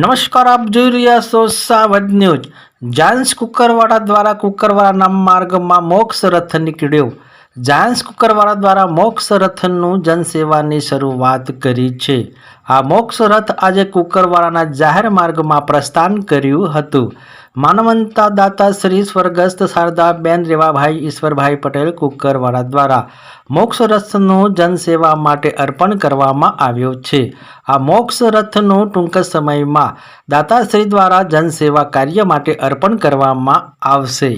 નમસ્કાર, આપ જોઈ રહ્યા છો સાવધ ન્યૂઝ। જાયન્ટ્સ કુકરવાડા દ્વારા કુકરવાડાના માર્ગમાં મોક્ષ રથ નીકળ્યો। જાયન્ટ્સ કુકરવાડા દ્વારા મોક્ષ રથનું જનસેવાની શરૂઆત કરી છે। આ મોક્ષ રથ આજે કુકરવાડાના જાહેર માર્ગમાં પ્રસ્થાન કર્યું હતું। માનવંતા દાતા શ્રી સ્વર્ગસ્થ શારદાબેન રેવાભાઈ ઈશ્વરભાઈ પટેલ કુકરવાડા દ્વારા મોક્ષ રથનું જનસેવા માટે અર્પણ કરવામાં આવ્યો છે। આ મોક્ષ રથનું ટૂંક સમયમાં દાતાશ્રી દ્વારા જનસેવા કાર્ય માટે અર્પણ કરવામાં આવશે।